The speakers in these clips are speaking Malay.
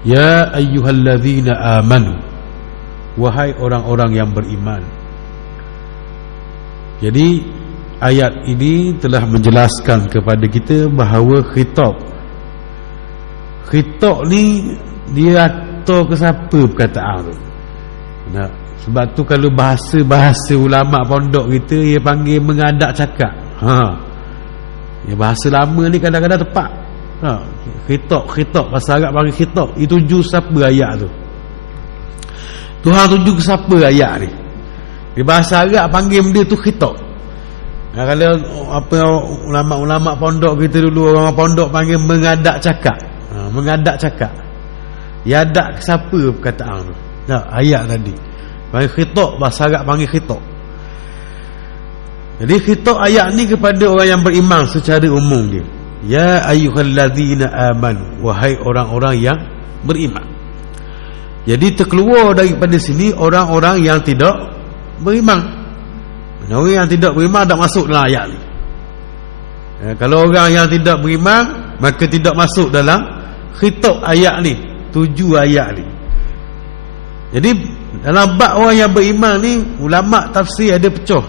Ya ayyuhalladzina amanu, wahai orang-orang yang beriman. Jadi ayat ini telah menjelaskan kepada kita bahawa khitab ni dia atur ke siapa perkataan tu. Nah, sebab tu kalau bahasa ulama pondok kita dia panggil mengadak cakap. Ya, bahasa lama ni kadang-kadang tepat. Khitab bahasa Arab panggil khitab. Itu tuju siapa ayat tu? Tuhan tuju ke siapa ayat ni? Di bahasa Arab panggil benda tu khitab. Kalau apa ulama-ulama pondok kita dulu, orang pondok panggil mengadak cakap. Mengadak cakap. Ya adak ke siapa perkataan tu? Ayat tadi panggil khitab, bahasa Arab panggil khitab. Jadi khitab ayat ni kepada orang yang beriman secara umum dia. Ya ayyuhalladzina amanu, wahai orang-orang yang beriman. Jadi terkeluar daripada sini orang-orang yang tidak beriman. Orang yang tidak beriman tak masuk dalam ayat ni. Kalau orang yang tidak beriman, maka tidak masuk dalam khitab ayat ni, 7 ayat ni. Jadi dalam bab orang yang beriman ni, ulama tafsir ada pecah.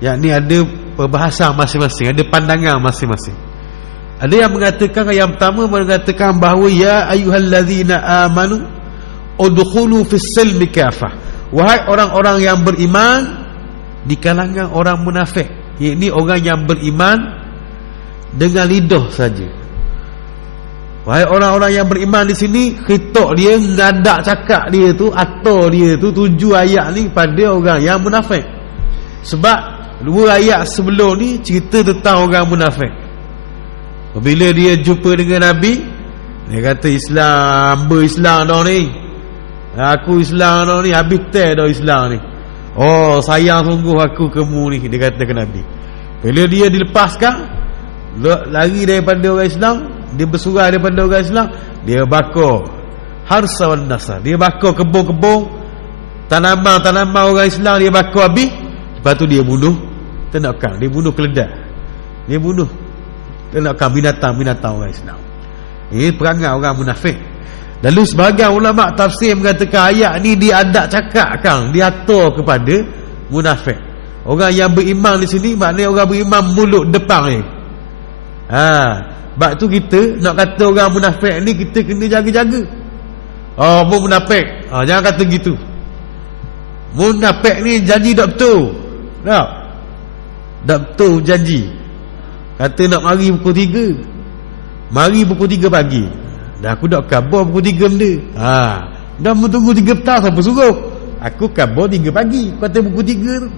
Yakni ada perbahasan masing-masing, ada pandangan masing-masing. Ada yang mengatakan, yang pertama mengatakan bahawa ya ayyuhalladzina amanu udkhulu fis silmi kafah, wahai orang-orang yang beriman di kalangan orang munafik. Ini orang yang beriman dengan lidah saja. Wahai orang-orang yang beriman di sini, khitab dia, ngadak cakap dia tu, atur dia tu, 7 ayat ni pada orang yang munafik. Sebab 2 ayat sebelum ni cerita tentang orang munafik. Bila dia jumpa dengan Nabi, dia kata Islam, Islam dah ni, aku Islam dah ni, habis teh dah Islam ni. Oh, sayang sungguh aku kamu ni, dia kata ke Nabi. Bila dia dilepaskan, lari daripada orang Islam, dia bersurai daripada orang Islam, dia bakar harsa wan nasar, dia bakar kebun-kebun, tanaman-tanaman orang Islam, dia bakar habis. Lepas tu dia bunuh ternakan, dia bunuh keledai, dia bunuh ternakan binatang-binatang orang Islam. Ini perangai orang munafik. Lalu sebahagian ulama tafsir mengatakan ayat ni diadak cakapkan, diatur kepada munafik. Orang yang beriman di sini maknanya orang beriman mulut depan ni. Sebab tu kita nak kata orang munafik ni, kita kena jaga-jaga. Oh, munafik, jangan kata gitu. Munafik ni janji tak betul. Tak betul janji. Kata nak mari pukul 3, mari pukul 3 pagi. Dah aku dah khabar pukul 3 benda. Dah tunggu 3 petang siapa suruh? Aku khabar 3 pagi, kata pukul 3 tu.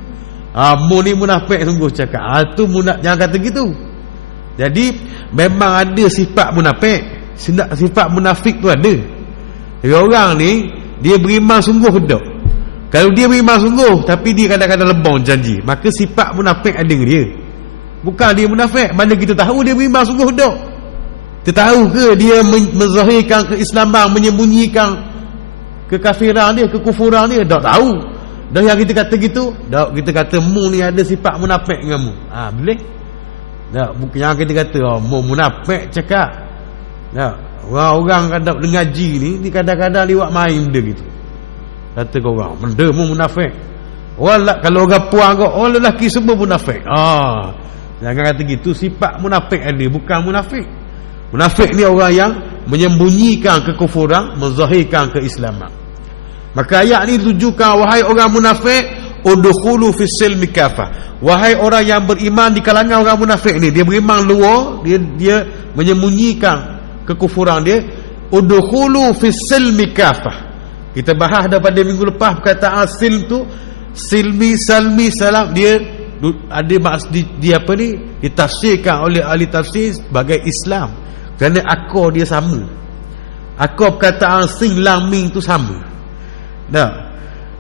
Mu ni munafik sungguh cakap. Tu jangan kata gitu. Jadi memang ada sifat munafik. Sifat munafik tu ada. Jadi orang ni dia beriman sungguh betul. Kalau dia beriman sungguh tapi dia kadang-kadang lebong janji, maka sifat munafik ada dengan dia. Bukan dia munafik, mana kita tahu dia beriman sungguh betul. Kita tahu ke dia menzahirkan keislaman, menyembunyikan kekafiran dia, kekufuran dia? Tak tahu. Dan yang kita kata gitu, kita kata mu ni ada sifat munafik dengan mu. Boleh? Tak, bukan yang kita kata mu munafik cakap. Tak, orang-orang kadang ngaji ni kadang-kadang dia buat main benda gitu. Kata kau orang, benda mu munafik. Kalau orang puang kau, orang lelaki semua munafik. Jangan kata gitu, sifat munafik ada, bukan munafik. Munafik ni orang yang menyembunyikan kekufuran, menzahirkan keislaman. Maka ayat ni tujukan, wahai orang munafik, udkhulu fis silmi kafah, wahai orang yang beriman di kalangan orang munafik ni. Dia beriman luar, dia menyembunyikan kekufuran dia. Udkhulu fis silmi kafah. Kita bahas daripada minggu lepas perkataan silm tu, silmi, salmi, salam, dia ada maksud dia apa ni, ditafsirkan oleh ahli tafsir sebagai Islam. Kerana akar dia sama. Akar perkataan sing, lam, ming tu sama.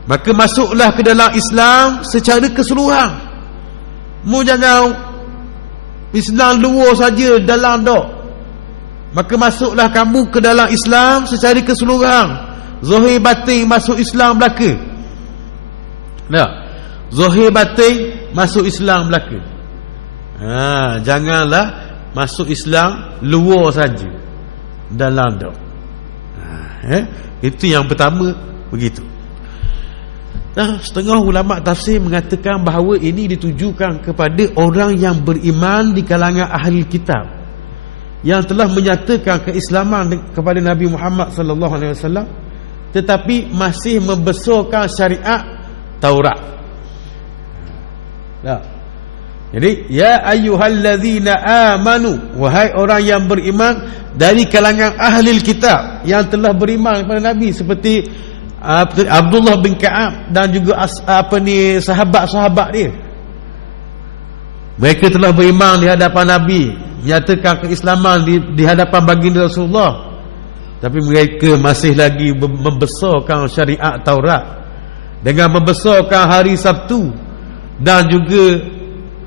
Maka masuklah ke dalam Islam secara keseluruhan. Mu jangan Islam luar saja, dalam tak. Maka masuklah kamu ke dalam Islam secara keseluruhan. Zahir batin masuk Islam belaka. Zahir batin masuk Islam belaka. Janganlah masuk Islam luar saja, dalam tak. Itu yang pertama begitu. Nah, setengah ulama tafsir mengatakan bahawa ini ditujukan kepada orang yang beriman di kalangan ahli kitab yang telah menyatakan keislaman kepada Nabi Muhammad sallallahu alaihi wasallam tetapi masih membesarkan syariat Taurat. Nah, jadi ya ayyuhallazina amanu, wahai orang yang beriman dari kalangan ahli kitab yang telah beriman kepada Nabi, seperti Abdullah bin Ka'ab dan juga sahabat-sahabat dia. Mereka telah beriman di hadapan Nabi, menyatakan keislaman di hadapan baginda Rasulullah, tapi mereka masih lagi membesarkan syariat Taurat dengan membesarkan hari Sabtu dan juga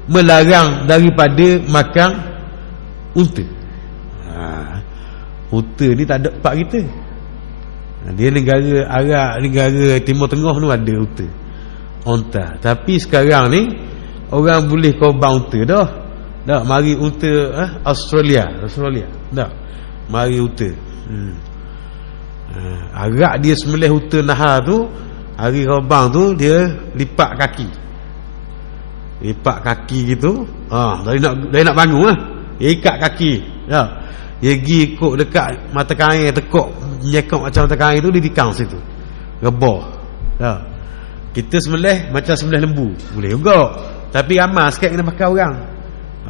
melarang daripada makan unta. Unta ni tak ada tempat kita. Dia negara Arab, negara Timur Tengah tu ada unta. Tapi sekarang ni orang boleh korban unta dah. Dah mari unta Australia. Dah. Mari unta. Arab dia sembelih unta nahar tu, hari korban tu dia lipat kaki. Lipat kaki gitu. Dia nak bangun lah. Dia ikat kaki. Dah. Dia pergi ikut dekat mata kain, tekuk nyekok macam mata kain tu, dia tikang situ, rebah. Kita sembelih macam sembelih lembu boleh juga, tapi ramai sikit kena pakai orang.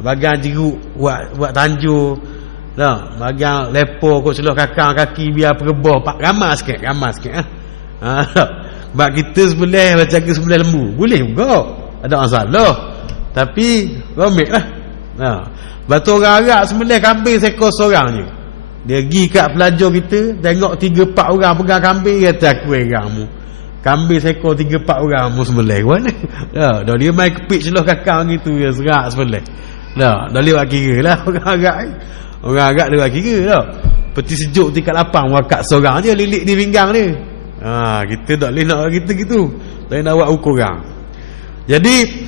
Bagian jeruk buat tanjur, bagian lepo kot celuh kakang kaki biar perebah, ramai sikit sebab kita sembelih macam ke sembelih lembu boleh juga, ada masalah, tapi romik lah. Batu orang Arab sembelih kambing seekor seorang je. Dia pergi kat pelajar kita, tengok 3-4 orang pegang kambing, dia kata aku eramu. Kambing seekor 3-4 orang mu sembelih mana? Dah dia main kepik celuh kakang gitu, dia serak sembelih. Dah dia buat kira lah orang Arab. Orang Arab dia buat kira dah. Peti sejuk tingkat lapang wakat seorang je lilik di pinggang dia. Kita tak boleh nak kita gitu. Tak nak buat ukuran. Jadi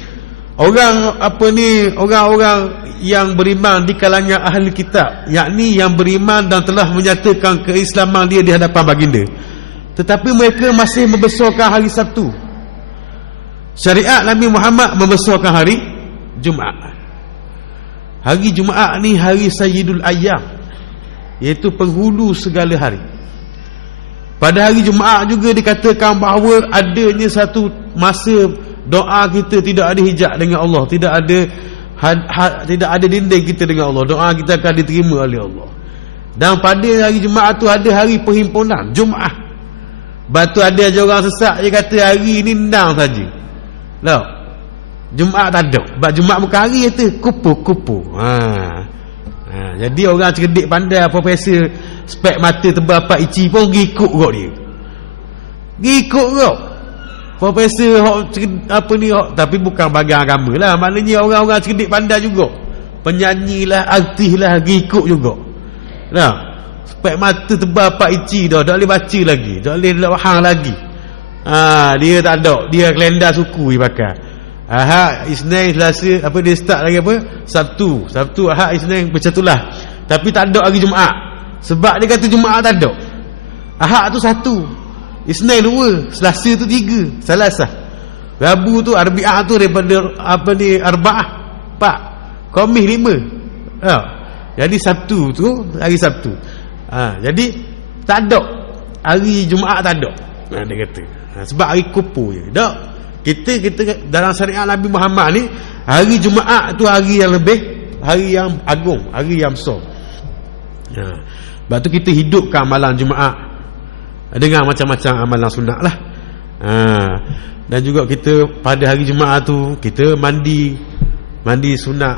orang-orang yang beriman di kalangan ahli kitab, yakni yang beriman dan telah menyatakan keislaman dia di hadapan baginda, tetapi mereka masih membesarkan hari Sabtu. Syariat Nabi Muhammad membesarkan hari Jumaat. Hari Jumaat ni hari Sayyidul Ayyam, iaitu penghulu segala hari. Pada hari Jumaat juga dikatakan bahawa adanya satu masa doa kita tidak ada hijab dengan Allah, tidak ada dinding kita dengan Allah, doa kita akan diterima oleh Allah. Dan pada hari Jumaat tu ada hari perhimpunan Jumaat. Batu ada je orang sesat je kata hari ni nang saja. Jumaat tak ada. Sebab Jumaat bukan hari kata kupu-kupu. Jadi orang cerdik pandai, profesor spek mata tebal Pak Ici pun ikut kot dia. Ikut kot. Profesor tapi bukan bagian agama lah, maknanya orang-orang cerdik pandai juga, penyanyi lah, artis lah, ikut juga. Spek mata tebal Pak Ici dah, tak boleh baca lagi, tak boleh faham lagi. Dia tak ada, dia kalender suku dia pakai. Ahad, Isnin, Selasa, dia start lagi Sabtu, Ahad, Isnin, macam itulah. Tapi tak ada hari Jumaat, sebab dia kata Jumaat tak ada. Ahad tu 1, Isnin 2, Selasa tu 3, Salasah. Rabu tu Arbi'ah tu daripada Arba'ah 4, Khamis 5. Jadi Sabtu tu hari Sabtu. Jadi tak ada hari Jumaat, tak ada. Dia kata sebab hari kupu je. Tak. Kita dalam syariat Nabi Muhammad ni, hari Jumaat tu hari yang lebih, hari yang agung, hari yang besar. Sebab tu kita hidupkan malam Jumaat dengan macam-macam amalan sunat lah. Dan juga kita pada hari Jumaat tu kita mandi sunat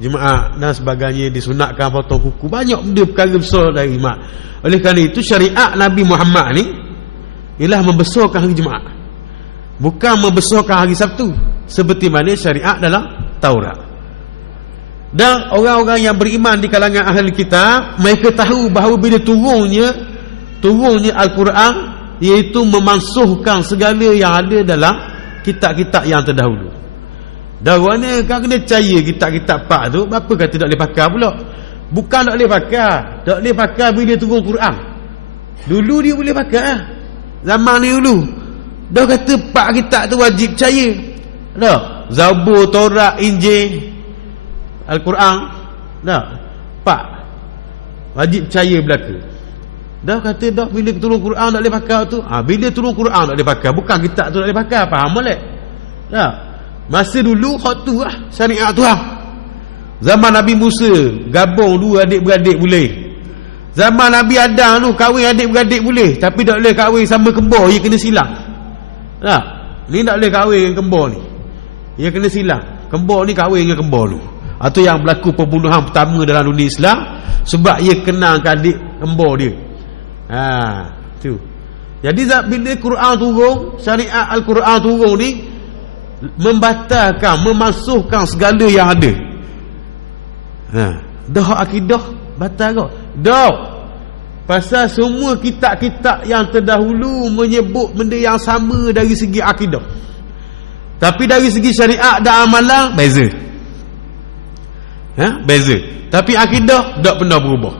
Jumaat dan sebagainya, disunatkan potong kuku, banyak benda perkara besar dari Jumaat. Oleh kerana itu syariat Nabi Muhammad ni ialah membesarkan hari Jumaat, bukan membesarkan hari Sabtu seperti mana syariat dalam Taurat. Dan orang-orang yang beriman di kalangan ahli kitab, mereka tahu bahawa bila turunnya Al-Quran, iaitu memansuhkan segala yang ada dalam kitab-kitab yang terdahulu. Dan mana kan kena percaya kitab-kitab Pak tu, apa kata tak boleh pakai pula? Bukan tak boleh pakai bila turun Quran. Dulu dia boleh pakai lah. Zaman ni dulu dah kata 4 kitab tu wajib percaya dah. Zabur, Taurat, Injil, Al-Quran dah 4 wajib percaya belaka. Dah kata dah bila turun Quran tak boleh pakai tu. Bila turun Quran tak boleh pakai, bukan kitab tu tak boleh pakai. Faham molek? Dah. Masa dulu hak tu lah syariat tu lah. Zaman Nabi Musa gabung 2 adik-beradik boleh. Zaman Nabi Adam tu kahwin adik-beradik boleh, tapi tak boleh kahwin sama kembar, dia kena silang. Dah. Ni tak boleh kahwin dengan kembar ni. Dia kena silang. Kembar ni kahwin dengan kembar tu. Atau yang berlaku pembunuhan pertama dalam dunia Islam sebab ia kenal ke adik kembar dia. Tu. Jadi bila Quran turun, syariat Al-Quran turun ni membatalkan, memansuhkan segala yang ada. Dah akidah batal kau. Dah. Pasal semua kitab-kitab yang terdahulu menyebut benda yang sama dari segi akidah. Tapi dari segi syariat dan amalan beza. Beza. Tapi akidah tak pernah berubah.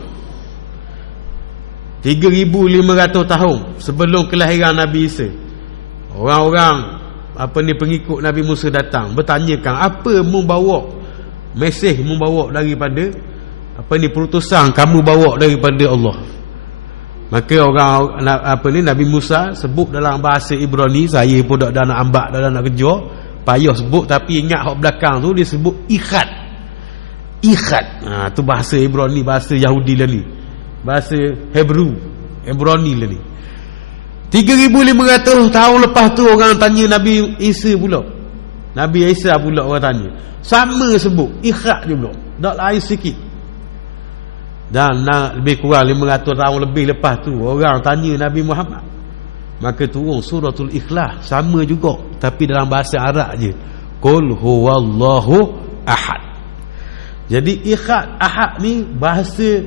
3,500 tahun sebelum kelahiran Nabi Isa, orang-orang pengikut Nabi Musa datang bertanyakan apa membawa mesej, membawa daripada perutusan kamu bawa daripada Allah. Maka orang Nabi Musa sebut dalam bahasa Ibrani, saya pun dah nak ambak, dah nak kejar, payah sebut, tapi ingat hak belakang tu dia sebut ikhad. Tu bahasa Ibrani, bahasa Yahudi lah ni, bahasa Hebrani lah ni. 3,500 tahun lepas tu orang tanya Nabi Isa pula. Nabi Isa pula orang tanya. Sama sebut ikhad juga, tak lain sikit. Dan lebih kurang 500 tahun lebih lepas tu orang tanya Nabi Muhammad. Maka turun suratul Ikhlas, sama juga tapi dalam bahasa Arab je. Qul huwallahu ahad. Jadi ikhad ahad ni bahasa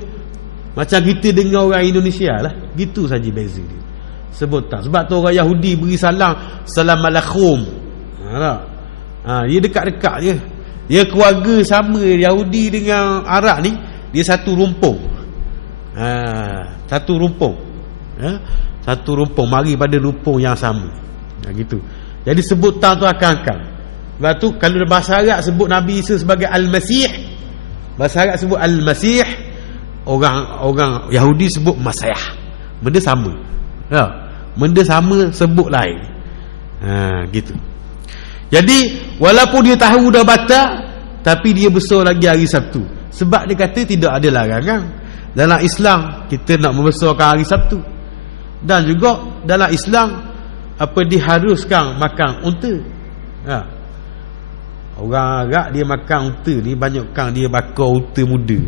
macam kita dengar orang Indonesia lah, gitu saja beza dia. Sebutan. Sebab tu orang Yahudi beri salam, Assalamualaikum. Dia dekat-dekat je. Dia keluarga sama Yahudi dengan Arab ni, dia satu rumpung. Satu rumpung. Satu rumpung, mari pada rumpung yang sama. Gitu. Jadi sebutan tu akan-akan. Sebab tu kalau bahasa Arab sebut Nabi Isa sebagai Al-Masih, bahasa Arab sebut Al-Masih, orang Yahudi sebut Masyah. Benda sama. Benda sama sebut lain. Gitu. Jadi walaupun dia tahu dah batal, tapi dia besar lagi hari Sabtu. Sebab dia kata tidak ada larangan dalam Islam kita nak membesarkan hari Sabtu. Dan juga dalam Islam diharuskan makan unta. Orang Arab dia makan unta ni banyakkan dia bakar unta muda.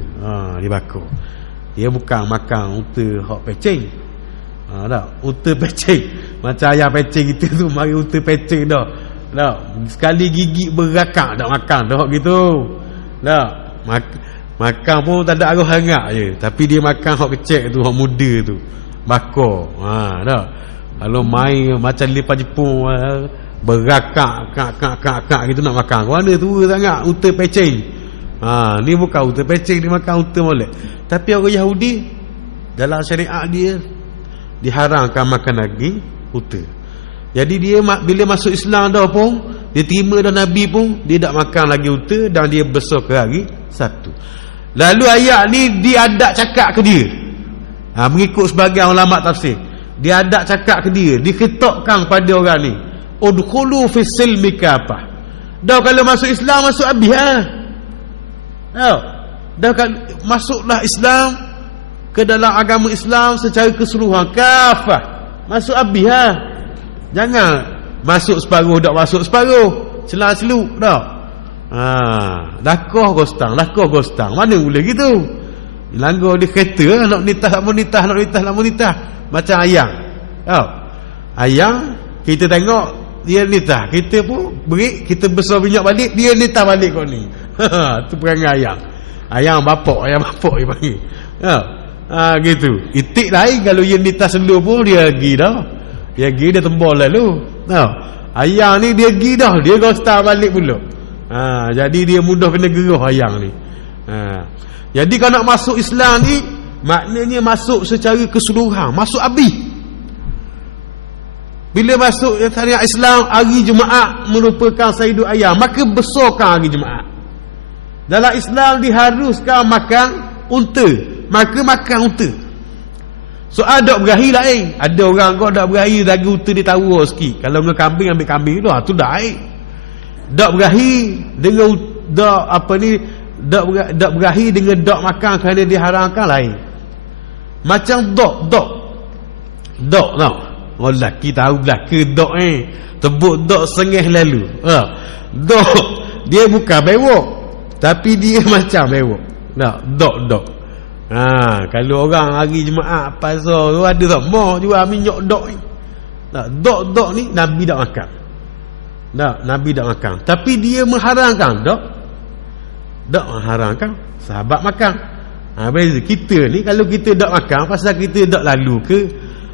Dia bakar. Dia bukan makan unta hak pecing. Tak, unta pecing. Macam ayam pecing kita tu, mari unta pecing dah. Tak, sekali gigit berakak tak makan dah gitu. Tak, makan pun tak ada arus hangat je, tapi dia makan hak kecil tu, hak muda tu. Bakar. Tak. Kalau main macam lepas Jepun berakak kak gitu nak makan. Mana tua sangat unta pecing. Ni bukan unta pecing, dia makan unta molek. Tapi orang Yahudi dalam syariat dia diharamkan makan daging unta. Jadi dia bila masuk Islam dah pun, dia terima dah Nabi pun, dia tak makan lagi unta dan dia besar ke hari Sabtu. Lalu ayat ni diadak cakap ke dia. Mengikut sebagian ulama tafsir, dia adak cakap ke dia, diketakkan pada orang ni, udkhulu fis silmi kafah. Dah kalau masuk Islam, masuk habis dah kan, masuklah Islam ke dalam agama Islam secara keseluruhan, kafah, masuk habis Jangan masuk separuh, tak masuk separuh, celah-celuk dah. Lakoh gostang. Mana boleh gitu? Langgar dia kereta, nak nitah, nak nitah. Macam ayam. Ayam, kita tengok dia nitah, kita pun beri, kita besar minyak balik, dia nitah balik kau ni. Tu perangai ayam. Ayam bapak dia panggil. Gitu. Itik lain kalau dia nitah selur pun dia pergi dah. Dia pergi, dia tembol lalu. Ayam ni dia pergi dah, dia gostar balik pula. Jadi dia mudah kena gerah ayam ni. Jadi kalau nak masuk Islam ni, maknanya masuk secara keseluruhan, masuk habis. Bila masuk syariat Islam, hari Jumaat merupakan Sayyidul Ayyam, maka besarkan hari Jumaat. Dalam Islam diharuskan makan unta, maka makan unta. Soal dak berahi lain. Ada orang kau dak berahi lagi unta dia tahu sikit. Kalau dengan kambing ambil kambing tu, tu dah air. Dak berahi dengan dak apa ni, dak berahi dengan dak makan kerana diharamkan lain. Macam dok tau. Orang lelaki tahu belaka dok tebuk dok sengih lalu. Dok dia bukan bewok, tapi dia macam bewok. Dok. Kalau orang hari Jumaat pasar tu ada tak mau jual minyak dok ni. Dok ni Nabi tak makan. Nabi tak makan. Tapi dia mengharamkan dok mengharamkan, sahabat makan. Beza kita ni, kalau kita tak makan pasal kita tak lalu ke,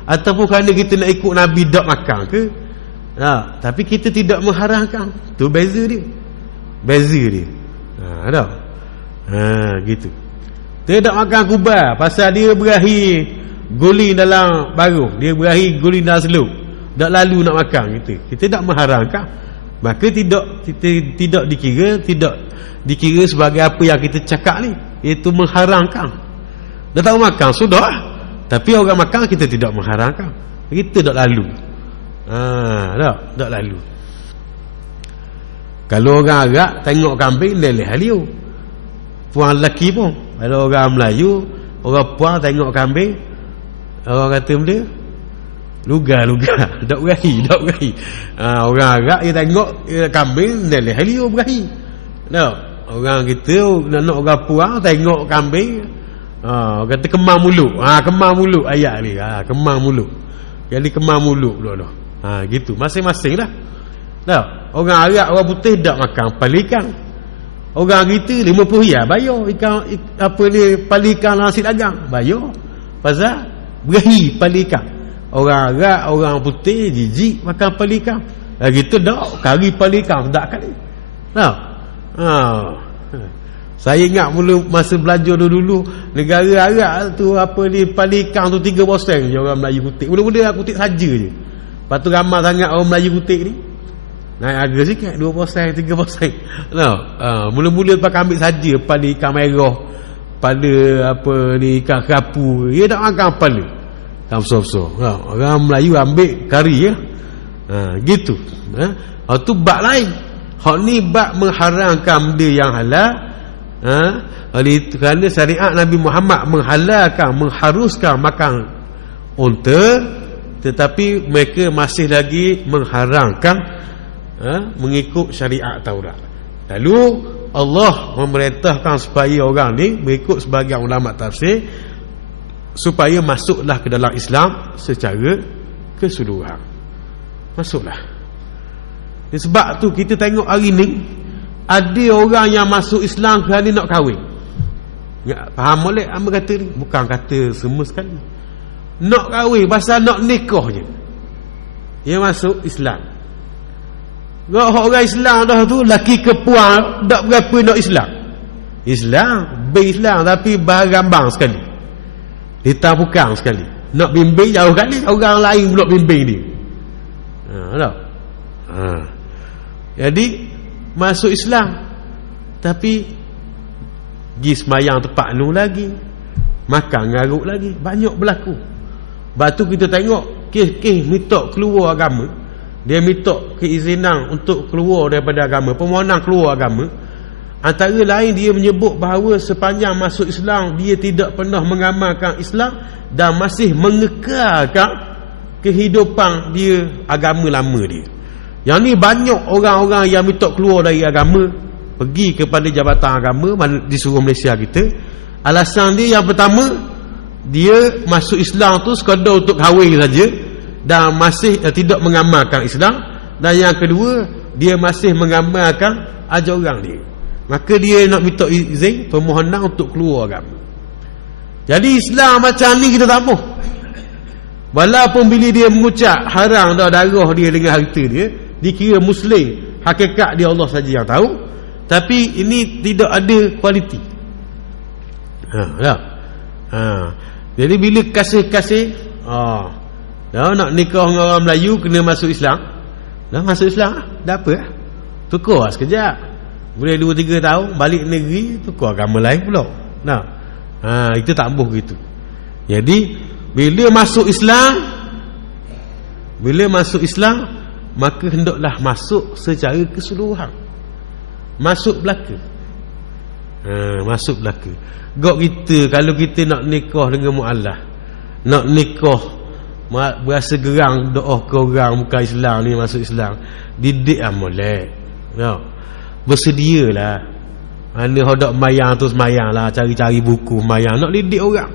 ataupun kerana kita nak ikut Nabi tak makan ke, tapi kita tidak mengharamkan. Tu beza dia. Gitu. Dia tak makan kubah pasal dia berahi guling dalam baruh, dia berahi guling dalam seluk, tak lalu nak makan kita tak mengharamkan. Maka tidak dikira sebagai apa yang kita cakap ni, iaitu mengharamkan. Dah tahu makan sudah, tapi orang makan kita tidak mengharamkan, kita tak lalu. Tak lalu. Kalau orang Arab tengok kambing leleh haliu, puan lelaki pun. Kalau orang Melayu, orang puan tengok kambing, orang kata benda luga tak berahi. Orang Arab dia tengok kambing leleh haliu berahi. Orang kita nak orang puan tengok kambing, kata kemang mulut ayat ni, kemang mulut. Jadi kemang mulut pula. Gitu masing-masing lah. Orang Arab, orang putih tak makan palikan. Orang kita 50 riyal bayar ikan apa ni, palikan nasi dagang bayar. Pasal berahi palikan. Orang Arab, orang putih jijik makan palikan. Kita tak kari palikan tak kali. Saya ingat mula masa belajar dulu negara Arab tu apa ni, palikan tu 3 sen je orang Melayu kutik. Mula-mula aku kutik saja je. Lepas tu ramai sangat orang Melayu kutik ni. Naik harga sikit 2 sen, 3 sen. Mula-mula pakai ambil saja pada ikan merah, pada apa ni, ikan kerapu. Dia tak makan kepala. Ikan besar-besar. Orang Melayu ambil kari ya. Gitu. Tu bab lain. Hak ni bab mengharamkan benda yang halal. Oleh itu kerana syariat Nabi Muhammad menghalalkan, mengharuskan makan unta, tetapi mereka masih lagi mengharamkan mengikut syariat Taurat. Lalu Allah memerintahkan supaya orang ni mengikut sebagian ulama tafsir, supaya masuklah ke dalam Islam secara keseluruhan. Masuklah. Sebab tu kita tengok hari ni ada orang yang masuk Islam kerana nak kahwin. Faham boleh apa kata ni? Bukan kata semua sekali. Nak kahwin pasal nak nikah je, dia masuk Islam. Orang Islam dah tu, laki ke puan tak berapa nak Islam berislam, tapi berambang sekali, ditapukang sekali, nak bimbing jauh kali, orang lain pula bimbing dia. Jadi masuk Islam, tapi pergi semayang tempat nu lagi, makan ngaruk lagi, banyak berlaku. Lepas tu kita tengok kes minta keluar agama. Dia minta keizinan untuk keluar daripada agama, permohonan keluar agama. Antara lain dia menyebut bahawa sepanjang masuk Islam dia tidak pernah mengamalkan Islam dan masih mengekalkan kehidupan dia agama lama dia. Yang ni banyak orang-orang yang minta keluar dari agama, pergi kepada jabatan agama di seluruh Malaysia kita. Alasan dia yang pertama, dia masuk Islam tu sekadar untuk kahwin saja dan masih tidak mengamalkan Islam. Dan yang kedua, dia masih mengamalkan ajaran dia. Maka dia nak minta izin, permohonan untuk keluar agama. Jadi Islam macam ni kita tak mahu. Walaupun bila dia mengucap haram dah darah dia dengan harta dia, dikira Muslim, hakikat dia Allah saja yang tahu. Tapi ini tidak ada kualiti. Jadi bila kasih-kasih, dah nak nikah dengan orang Melayu kena masuk Islam. Dah masuk Islam, dah apa? Tukar sekejap. Boleh 2-3 tahun balik negeri, tukar agama lain pula. Nah. Itu tak boleh gitu. Jadi bila masuk Islam, maka hendaklah masuk secara keseluruhan. Masuk belaka. Masuk belaka. Gak kita kalau kita nak nikah dengan mu'alaf, nak nikah berasa gerang doa ke orang bukan Islam ni masuk Islam, didik molek. No. Bersedialah. Mana hendak mayang tu semayang lah, cari-cari buku mayang nak didik orang.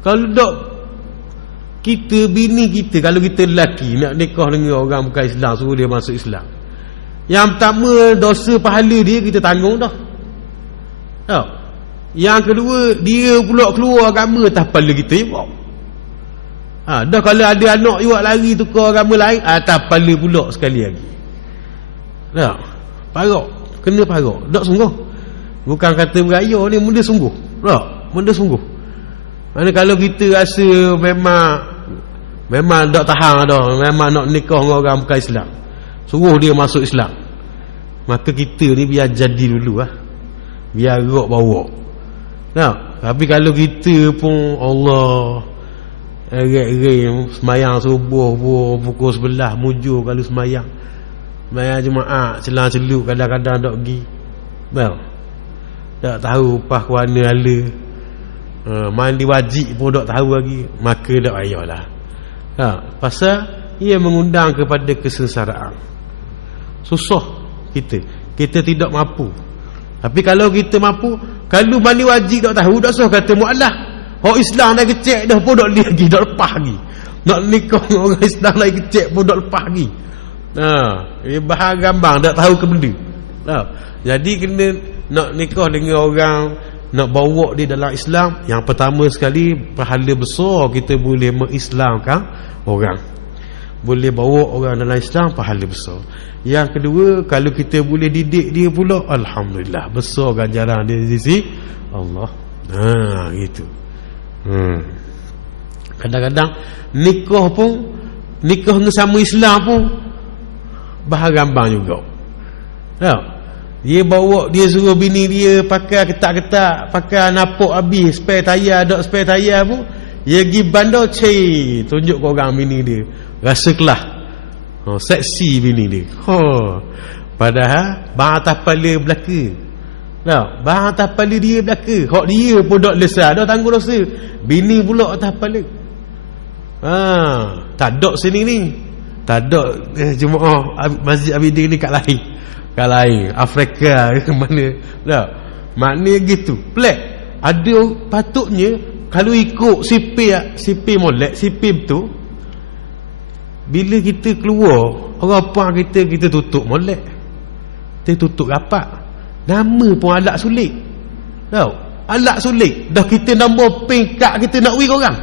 Kalau dok kita bini kita, kalau kita lelaki nak nikah dengan orang bukan Islam, suruh dia masuk Islam, yang pertama dosa pahala dia kita tanggung dah. Tak? Yang kedua dia pula keluar agama atas kepala kita juga. Dah kalau ada anak juga lari tukar agama lain atas kepala pula sekali lagi. Tak? Parok, kena parok. Tak sungguh. Bukan kata beraya ni, benda sungguh. Tak? Benda sungguh. Mana kalau kita rasa memang tak tahan dah, memang nak nikah dengan orang bukan Islam, suruh dia masuk Islam, maka kita ni biar jadi dulu biar rok bawa. Nah, tapi kalau kita pun Allah semayang subuh pukul 11 mujur, kalau semayang jemaah celang-celuk, kadang-kadang tak pergi, tak tahu pas ke mana ala, mandi wajib pun tak tahu lagi, maka tak payahlah. Pasal ia mengundang kepada kesengsaraan. Susah kita tidak mampu. Tapi kalau kita mampu, kalau mandi wajib tak tahu, tak usah kata mu'alaf. Orang Islam dah kecek dah pun tak lagi, dah lepas lagi. Nak nikah dengan orang Islam lagi kecek pun tak lepas lagi. Bahan gambang tak tahu ke benda. Jadi kena nak nikah dengan orang, nak bawa dia dalam Islam, yang pertama sekali pahala besar kita boleh mengislamkan orang, boleh bawa orang dalam Islam, pahala besar. Yang kedua, kalau kita boleh didik dia pula, alhamdulillah, besar ganjaran dia di sisi Allah. Gitu. Kadang-kadang nikah dengan sama Islam pun bahan gambang juga. Dia bawa, dia suruh bini dia pakai ketat-ketat, pakai napok habis, spare tayar, dok spare tayar pun dia pergi bandar, tunjuk ke orang bini dia, rasa kelas, seksi bini dia. Padahal bahan atas kepala belaka. Bahan atas kepala dia belaka, hak dia pun dok lesah, dah tanggung dosa, bini pula atas kepala. Tak dok sini ni, tak dok jemaah Masjid Abidin ni kat lain Afrika mana tak, maknanya gitu pelik. Ada patutnya kalau ikut sipir molek, sipir betul, bila kita keluar orang puan kita tutup molek, kita tutup rapat, nama pun alak sulit. Tahu alak sulit dah, kita nombor pin kad kita nak win orang,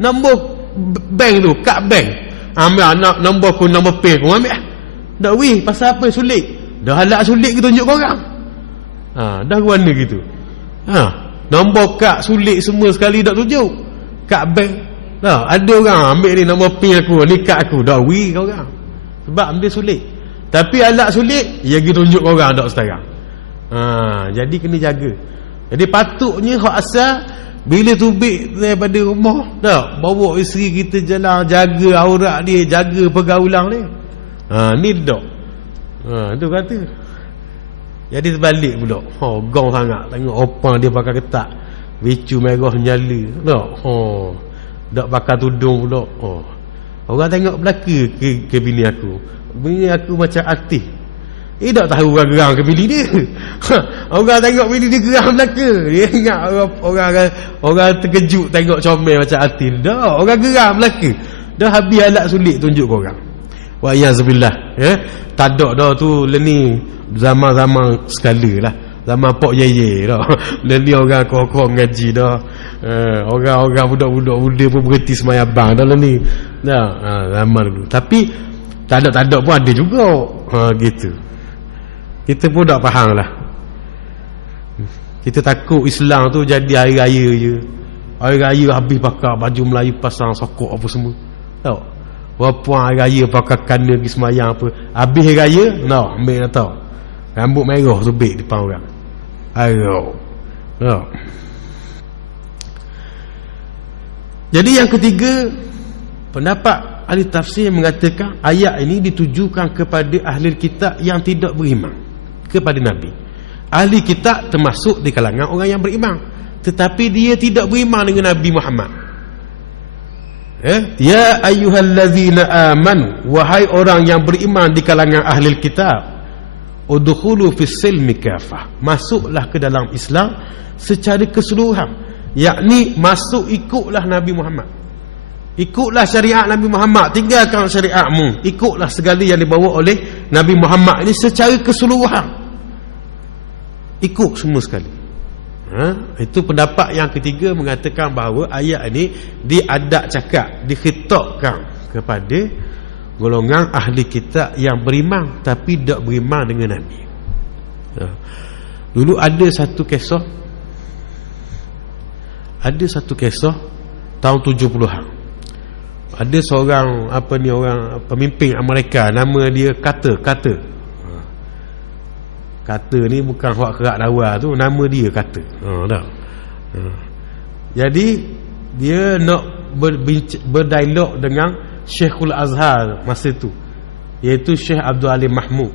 nombor bank tu, kad bank, ambil anak nombor aku, nombor pin aku ambil dah win. Pasal apa? Sulit. Dah halak sulit kita tunjuk korang. Dah warna gitu. Nombor kad sulit semua sekali tak tunjuk. Kad bank. Ada orang ambil ni nombor pin aku, ni kad aku, dah wui korang. Sebab dia sulit. Tapi halak sulit, dia pergi tunjuk korang tak sekarang. Jadi kena jaga. Jadi patutnya hak asal bila tubik daripada rumah, tak bawa isteri kita jalan, jaga aurat dia, jaga pergaulan dia. Ni dok. Itu kata. Jadi terbalik pula. Gong sangat. Tengok opang dia pakai ketat, bicu merah nyala. Tak? Tak pakai tudung pula. Orang tengok belaka ke bini aku. Bini aku macam artis. Tak tahu orang gerang ke bini dia. Orang tengok bini dia gerang belaka. Dia ingat orang terkejut tengok comel macam artis. Tak, orang gerang belaka. Dah habis alat sulit tunjuk korang. Wa yazubillah. Tak ada dah tu ni zaman-zaman sekali lah, zaman Pok Yeye dah. Ni orang kau ngaji dah. Orang-orang budak-budak muda pun berhenti semayang bang dah ni. Zaman dulu. Tapi tak ada pun ada juga. Gitu. Kita pun tak faham lah. Kita takut Islam tu jadi hari raya je. Hari raya habis pakai baju Melayu, pasang sokok apa semua. Tahu? Walaupun hari raya pakai kanda pergi semayang apa, habis hari raya, ambil dah tahu. Rambut merah sobek depan orang. Ayo. Tahu? Jadi yang ketiga, pendapat ahli tafsir mengatakan ayat ini ditujukan kepada ahli kitab yang tidak beriman kepada Nabi. Ahli kitab termasuk di kalangan orang yang beriman, tetapi dia tidak beriman dengan Nabi Muhammad. Ya ayyuhallazina amanu, wahai orang yang beriman di kalangan ahli kitab, udkhulu fis silmi kafah, masuklah ke dalam Islam secara keseluruhan, yakni masuk ikutlah Nabi Muhammad. Ikutlah syariat Nabi Muhammad, tinggalkan syariatmu, ikutlah segala yang dibawa oleh Nabi Muhammad ini secara keseluruhan. Ikut semua sekali. Itu pendapat yang ketiga mengatakan bahawa ayat ini diadak cakap, dikhitabkan kepada golongan ahli kitab yang beriman tapi tak beriman dengan Nabi. Dulu ada satu kisah tahun 70-an. Ada seorang orang pemimpin Amerika, nama dia Carter ni bukan hak kerak dawa tu, nama dia Carter. Jadi dia nak berdialog dengan Syekhul Azhar masa tu, iaitu Syekh Abdul Alim Mahmud.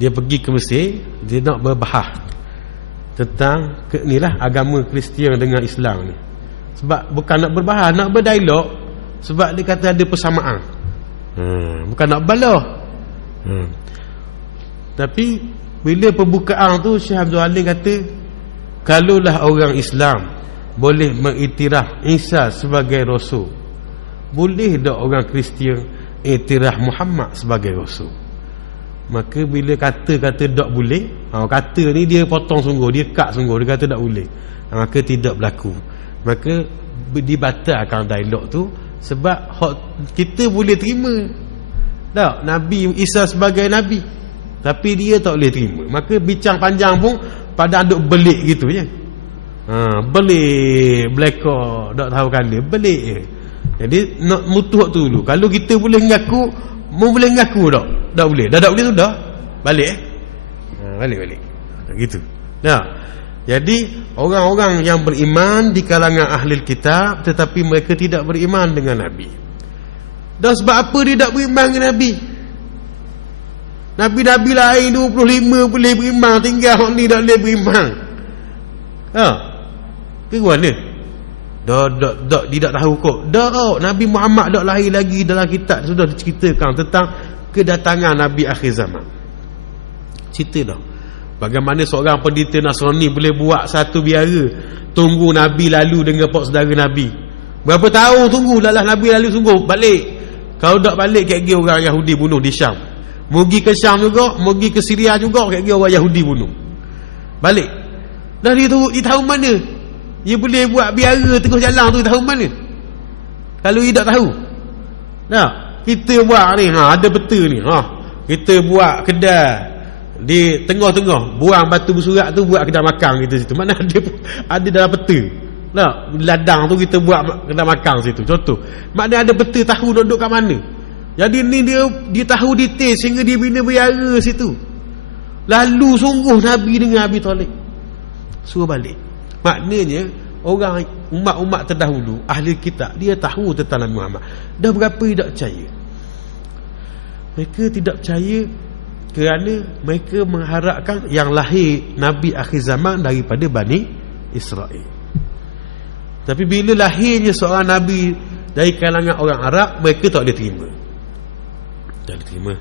Dia pergi ke Mesir, dia nak berbahas tentang inilah agama Kristian dengan Islam ni. Sebab bukan nak berbahas, nak berdialog, sebab dia kata ada persamaan. Bukan nak balah. Tapi bila pembukaan tu, Syekh Abdul Alim kata, kalaulah orang Islam boleh mengiktiraf Isa sebagai Rasul, boleh tak orang Kristian iktiraf Muhammad sebagai Rasul? Maka bila kata tak boleh, kata ni dia potong sungguh, dia cut sungguh, dia kata tak boleh, maka tidak berlaku. Maka dibatalkan dialog tu. Sebab kita boleh terima tak Nabi Isa sebagai Nabi, tapi dia tak boleh terima. Maka bincang panjang pun pada duk belik gitu je. Belik belaka tak tahu kala, belik je. Jadi nak mutuh tu dulu. Kalau kita boleh mengaku, boleh mengaku tak? Tak boleh. Dah tak boleh sudah. Balik balik. Gitu. Jadi orang-orang yang beriman di kalangan ahli kitab tetapi mereka tidak beriman dengan Nabi. Dan sebab apa dia tak beriman dengan Nabi? Nabi-nabi lain 25 boleh beriman, tinggal orang ni tak boleh beriman. Ke mana? Dak dia tak tahu kok. Nabi Muhammad tak lahir lagi, dalam kitab sudah diceritakan tentang kedatangan Nabi akhir zaman. Cerita dah. Bagaimana seorang pendeta Nasrani boleh buat satu biara tunggu Nabi lalu dengan pak saudara Nabi. Berapa tahun tunggu, lalah Nabi lalu sungguh balik. Kalau tak balik kayak gini orang Yahudi bunuh di Syam. Mugi ke Syam juga, mugi ke Syria juga, kayak gini orang Yahudi bunuh. Balik. Dah dia tahu mana? Dia boleh buat biara tengah jalan tu, tahu mana? Kalau dia tak tahu. Kita buat ni, ada peta ni. Kita buat kedai di tengah-tengah, buang batu bersurat tu, buat kedai makan kita situ. Mana ada dalam peta. Ladang tu kita buat kedai makan situ. Contoh. Maknanya ada peta, tahu duduk kat mana. Jadi ni dia tahu detail sehingga dia bina biara situ. Lalu sungguh Nabi dengan Abi Talib suruh balik. Maknanya orang umat-umat terdahulu ahli kitab, dia tahu tentang Nabi Muhammad. Dah berapa dia tak percaya? Mereka tidak percaya kerana mereka mengharapkan yang lahir Nabi akhir zaman daripada Bani Israel. Tapi bila lahirnya seorang Nabi dari kalangan orang Arab, mereka tak boleh terima. Tak boleh terima.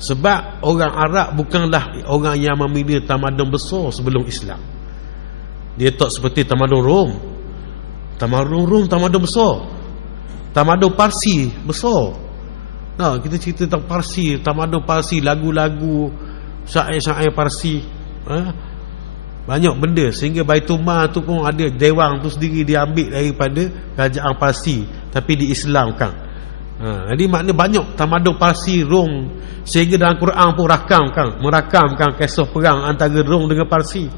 Sebab orang Arab bukanlah orang yang memiliki tamadun besar sebelum Islam. Dia tak seperti tamadun Rom. Tamadun Rom tamadun besar. Tamadun Parsi besar. Kita cerita tentang Parsi, tamadun Parsi, lagu-lagu, syair-syair Parsi, banyak benda, sehingga Baitul Mal tu pun ada dewang tu sendiri diambil daripada kerajaan Parsi tapi diislamkan. Jadi maknanya banyak tamadun Parsi, Rom, sehingga dalam Quran pun merakamkan kisah perang antara Rom dengan Parsi.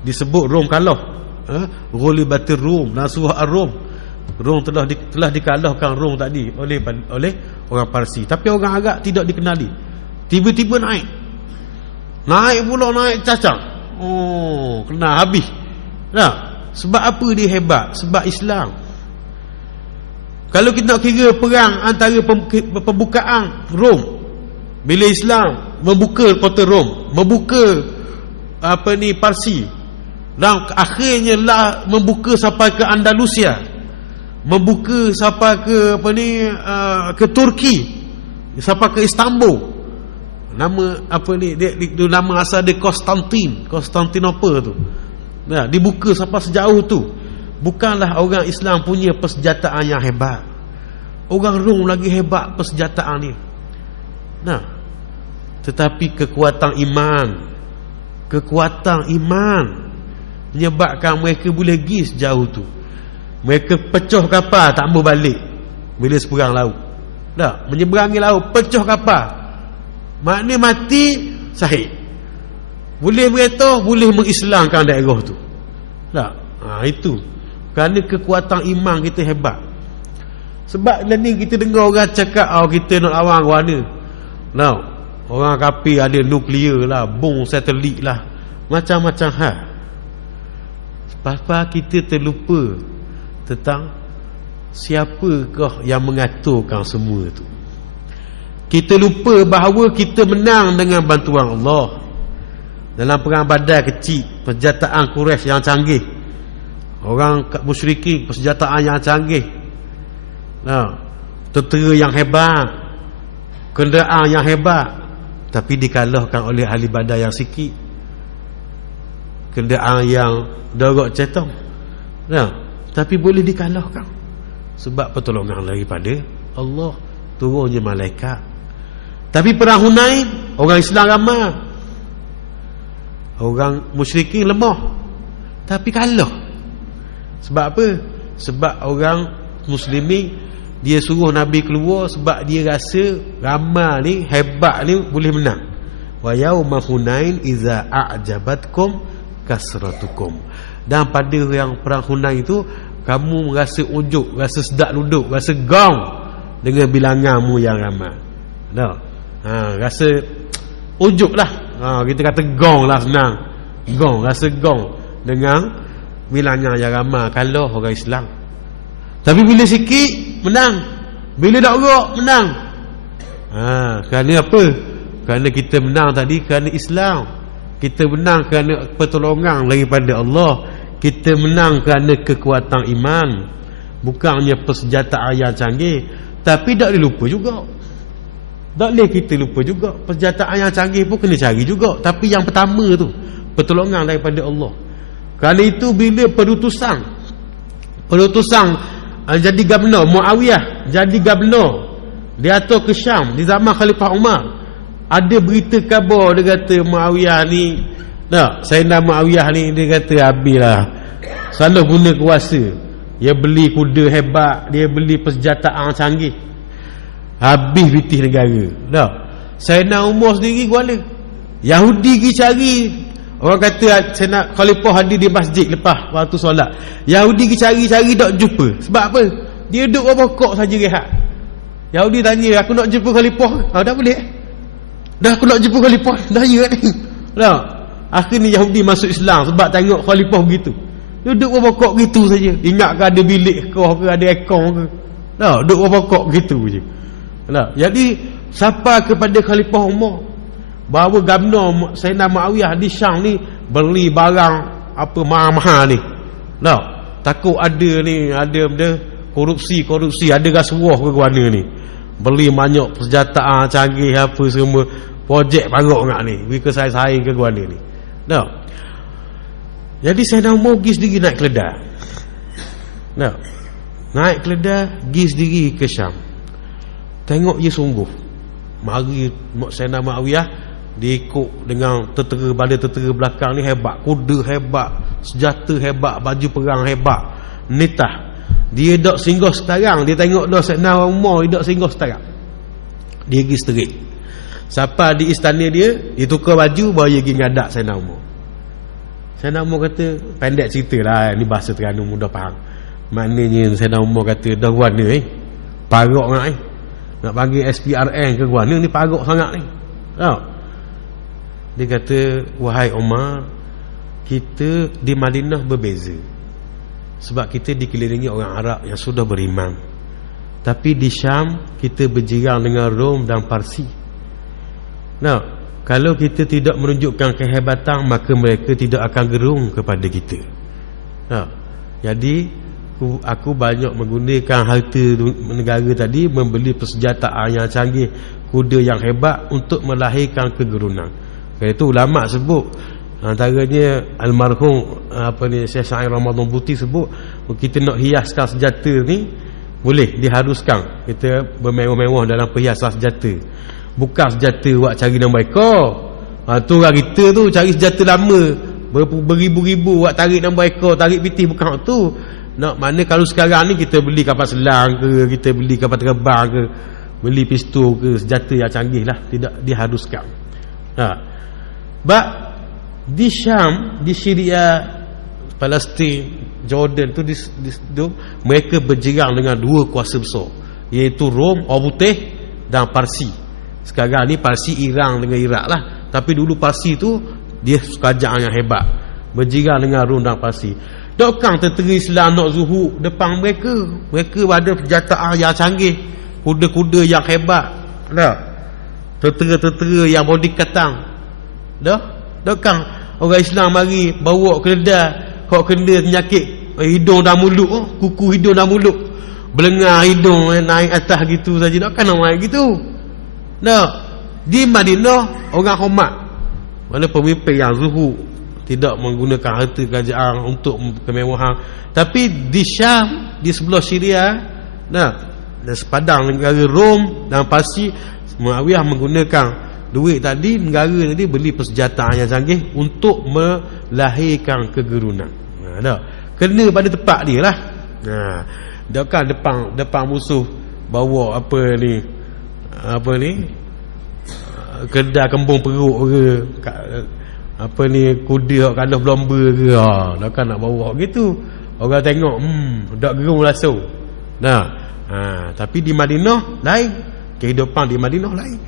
Disebut Rom kalah, Ghulibatir Rum, Nasuha ar-Rum. Rom telah dikalahkan Rom tadi oleh orang Parsi. Tapi orang Arab tidak dikenali. Tiba-tiba naik pula, naik cacang. Kena habis. Sebab apa dia hebat? Sebab Islam. Kalau kita nak kira perang antara pembukaan Rom, bila Islam membuka kota Rom, membuka Parsi, dan akhirnya lah membuka sampai ke Andalusia, membuka sampai ke ke Turki, sampai ke Istanbul. Nama dia nama asal dia Konstantinopel tu. Dibuka sampai sejauh tu. Bukanlah orang Islam punya persenjataan yang hebat. Orang Rom lagi hebat persenjataan ni. Tetapi kekuatan iman menyebabkan mereka boleh pergi sejauh tu. Mereka pecah kapal tak mau balik bila seberang laut. Menyeberangi laut, pecah kapal. Maknanya mati sahih. Boleh berita, boleh mengislamkan daerah tu. Itu kerana kekuatan iman kita hebat. Sebab ni kita dengar orang cakap kita nak lawan warna. Orang kafir ada nuklear lah, bom satelit lah, macam-macam hal. Sebab kita terlupa tentang siapakah yang mengaturkan semua tu. Kita lupa bahawa kita menang dengan bantuan Allah. Dalam perang Badar kecil, persenjataan Quraisy yang canggih, orang musyrikin persenjataan yang canggih, tentera yang hebat, kenderaan yang hebat, tapi dikalahkan oleh ahli Badar yang sikit, kenderaan yang dorok cetong, tapi boleh dikalahkan sebab pertolongan daripada Allah, turunnya malaikat. Tapi perang Hunain, orang Islam ramai, orang musyrikin lemah, tapi kalah. Sebab apa? Sebab orang muslimin dia suruh Nabi keluar sebab dia rasa ramai ni, hebat ni boleh menang. Wa yauma Hunain iza a'jabatkum kasratukum. Dan pada yang perang Hunain itu, kamu rasa ujuk, rasa sedap duduk, rasa gong dengan bilanganmu yang ramai. Rasa ujuk lah. Kita kata gong lah, senang. Gong, rasa gong dengan bilangan yang ramai kalau orang Islam. Tapi bila sikit menang, bila tak gerak menang. Kerana apa? Kerana kita menang tadi kerana Islam. Kita menang kerana pertolongan daripada Allah. Kita menang kerana kekuatan iman, bukannya persenjataan yang canggih. Tapi tak dilupa juga, tak boleh kita lupa juga, persenjataan yang canggih pun kena cari juga. Tapi yang pertama tu pertolongan daripada Allah. Kerana itu bila perutusan jadi gubernur, Muawiyah jadi gubernur, dia atur ke Syam di zaman Khalifah Umar. Ada berita khabar, dia kata Muawiyah ni, Sayyidina Muawiyah ni, dia kata habislah, selalu guna kuasa. Dia beli kuda hebat, dia beli persenjataan canggih, habis bitih negara. Sayyidina Umar sendiri kuala, Yahudi pergi cari. Orang kata Sayyidina Khalifah hadir di masjid lepas waktu solat. Yahudi pergi cari tak jumpa. Sebab apa? Dia duduk berpokok saja rehat. Yahudi tanya, aku nak jumpa Khalifah. Dah boleh. Dah aku nak jumpa Khalifah. Dah ya ni. Akhirnya Yahudi masuk Islam sebab tengok Khalifah begitu. Duduk berpokok begitu saja. Ingatkan ada bilik ke ada ekor ke. Duduk berpokok begitu je. Jadi sampai kepada Khalifah Umar bahawa gubernur Sayyidina Muawiyah di Syam ni beli barang apa mahal-mahal ni. Takut ada ni, ada benda korupsi, ada rasuah ke mana ni. Beli banyak persenjataan canggih apa semua, projek parok ngak ni, bika saing ke mana ni. Jadi Sayyidina Umar pergi sendiri naik keledai. Naik keledai pergi sendiri ke Syam. Tengok dia sungguh. Mari Sayyidina Muawiyah diikut dengan tentera belakang ni hebat, kuda hebat, senjata hebat, baju perang hebat, nitah. Dia tak singgah sekarang. Dia tengok dah Sayyidina Umar, dia tak singgah sekarang. Dia pergi straight sampai di istana dia tukar baju, baru dia pergi ngadak Sayyidina Umar. Sayyidina Umar kata, pendek cerita lah, ni bahasa Terengganu mudah faham. Maknanya Sayyidina Umar kata, dah guana parok nak nak panggil SPRN ke guana ni, parok sangat ni. Tahu? Dia kata, wahai Umar, kita di Madinah berbeza. Sebab kita dikelilingi orang Arab yang sudah beriman. Tapi di Syam kita berjirang dengan Rom dan Parsi. Nah, kalau kita tidak menunjukkan kehebatan, maka mereka tidak akan gerung kepada kita. Nah, jadi aku banyak menggunakan harta negara tadi, membeli persenjataan yang canggih, kuda yang hebat untuk melahirkan kegerunan. Kerana itu ulama sebut, antaranya almarhum Syekh Sa'id Ramadan Buti sebut, kita nak hiaskan senjata ni boleh diharuskan kita bermewah-mewah dalam perhiasan senjata. Bukan senjata buat cari nama ekor. Tu orang kita tu cari senjata lama, beribu-ribu buat tarik nama ekor, tarik pitih, bukan tu. Nak mana kalau sekarang ni kita beli kapal selang ke, kita beli kapal terbang ke, beli pistol ke, senjata yang canggih lah, tidak diharuskan. But di Syam, di Syria, Palestin, Jordan tu, mereka berjirang dengan dua kuasa besar, iaitu Rom, Orang Putih dan Parsi. Sekarang ni Parsi Iran dengan Iraq lah, tapi dulu Parsi tu dia kerajaan yang hebat, berjirang dengan Rom dan Parsi. Dokang tentera Islam nak zuhur depan mereka. Mereka ada persenjataan yang canggih, kuda-kuda yang hebat, dah, tentera-tentera yang body katang, dah. Dokang orang Islam mari bawa keledai, kau kena penyakit hidung dan mulut, kuku hidung dan mulut, belengar hidung naik atas gitu saja. Tak kan nak main gitu. Nah, di Madinah orang hormat, mana pemimpin yang zuhud, tidak menggunakan harta kerajaan untuk kemewahan. Tapi di Syam, di sebelah Syria, nah, dan sepadang negara Rom dan Parsi, Muawiyah menggunakan duit tadi, negara tadi beli persenjataan yang canggih untuk melahirkan kegerunan. Nah, kena pada tempat dia lah. Nah, dia kan depan musuh bawa apa ni kedai kembung perut ke, apa ni, kuda kalah berlomba ke, dah kan nak bawa gitu. Orang tengok dak gerung langsung. Nah, tapi di Madinah lain, kehidupan di Madinah lain,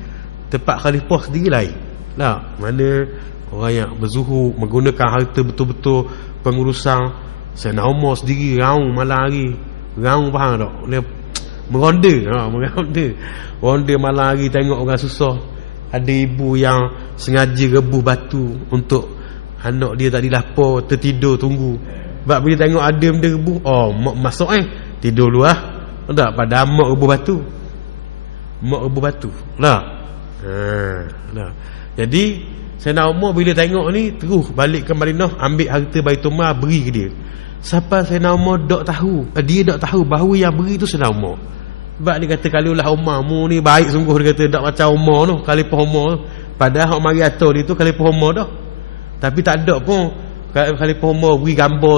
tempat khalifah sendiri lain. Nah, mana orang yang berzuhud, menggunakan harta betul-betul pengurusan. Sayyidina Umar sendiri raung malam hari, raung, faham tak? Dia meronda, ronda malam hari, tengok orang susah. Ada ibu yang sengaja rebus batu untuk anak dia tak dilapar, tertidur tunggu. Sebab bila tengok ada benda rebus, masuk tidur dulu lah. Tak, pada mak rebus batu. Mak rebus batu. Nah. Jadi Sayyidina Umar bila tengok ni, terus balik ke Madinah, ambil harta Baitul Mal, beri ke dia. Sampai Sayyidina Umar tak tahu, dia tak tahu bahawa yang beri tu Sayyidina Umar. Sebab dia kata, kalau lah Umar mu ni baik sungguh, dia kata tak macam Umar tu, Khalifah Umar tu. Padahal hak mari atur dia tu Khalifah Umar dah. Tapi tak ada pun Khalifah Umar beri gambar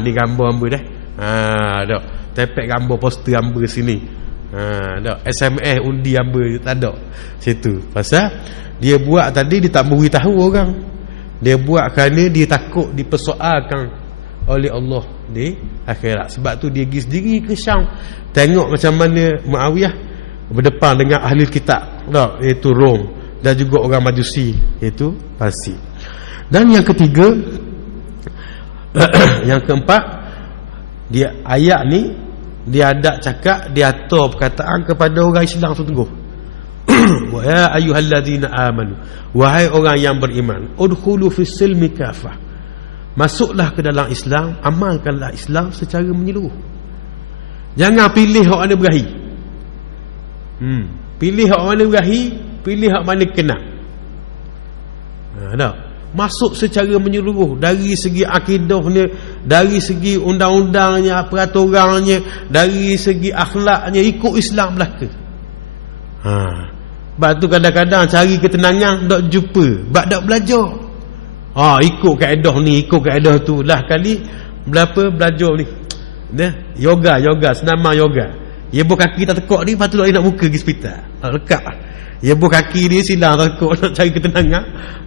ni gambar hamba dah. Dah. Tepek gambar poster hamba sini. Dah. SMS undi hamba tak ada situ. Pasal dia buat tadi, dia tak beri tahu orang. Dia buat kerana dia takut dipersoalkan oleh Allah di akhirat. Sebab tu dia pergi sendiri ke Syam, tengok macam mana Muawiyah berdepan dengan ahli kitab, tak, iaitu Rom, dan juga orang Majusi, iaitu Parsi. Dan yang ketiga, yang keempat, dia ayat ni dia ada cakap, dia atur perkataan kepada orang Islam sungguh. Wa ya ayyuhallazina amanu, wahai orang yang beriman, udkhulu fis silmi kafah, masuklah ke dalam Islam, amalkanlah Islam secara menyeluruh. Jangan pilih hak mana berahi. Pilih hak mana berahi, pilih hak mana kena. Masuk secara menyeluruh, dari segi akidahnya, dari segi undang-undangnya, peraturannya, dari segi akhlaknya, ikut Islam belaka. Sebab tu kadang-kadang cari ketenangan tak jumpa, sebab tak belajar. Ikut kaedah ni, ikut kaedah tu. Lah kali berapa belajar ni, yoga, senama yoga. Dia buh kaki tak tekuk ni, lepas tu nak muka pergi hospital, lekat lah. Dia buh kaki ni silang tak tekuk, nak cari ketenangan,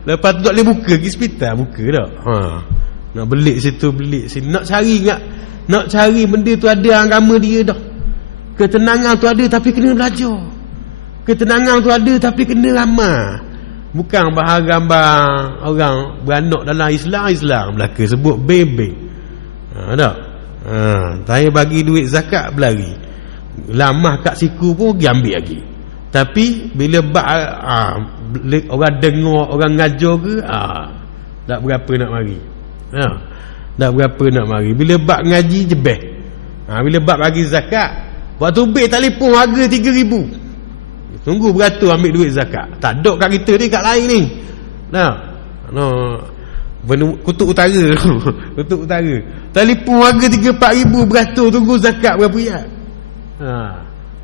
lepas tu tak boleh muka pergi hospital, muka tak. Nak belik situ, belik sini, nak cari benda tu ada agama dia dah. Ketenangan tu ada tapi kena belajar. Ketenangan tu ada tapi kena ramal. Bukan bahar gambar orang beranak dalam Islam belaka sebut bebek. Tak? Saya bagi duit zakat berlari. Lamah kat siku pun pergi ambil lagi. Tapi bila orang dengar, orang ngajar ke, tak berapa nak mari. Tak berapa nak mari. Bila bab ngaji jebeh. Bila bab bagi zakat, waktu bil telefon harga 3,000. Tunggu beratur ambil duit zakat. Tak dok kat kita ni, kat lain ni. Kutub Utara. Kutub Utara. Telefon harga 3-4 ribu, beratur tunggu zakat berapa riyal.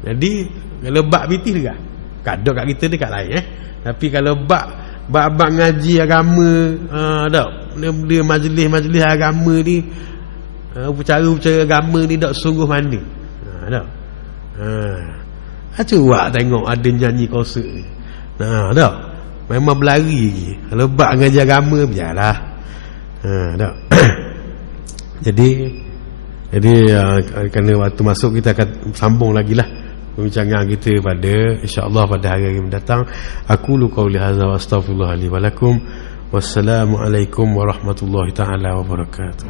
Jadi kalau bab biti juga. Kat dok kat kita ni, kat lain Tapi kalau bab ngaji agama, tak. Benda majlis agama ni, upacara agama ni tak sungguh mana. Tak. Cuba tengok ada nyanyi konsert ni. Tak. Memang berlari lagi. Kalau bab ngaji agama, biarlah. Tak. Jadi kerana waktu masuk, kita akan sambung lagi lah perbincangan kita pada insya-Allah pada hari mendatang. Aku lu qauli hadza wa astaghfirullah li wa lakum. Wassalamualaikum warahmatullahi taala wabarakatuh.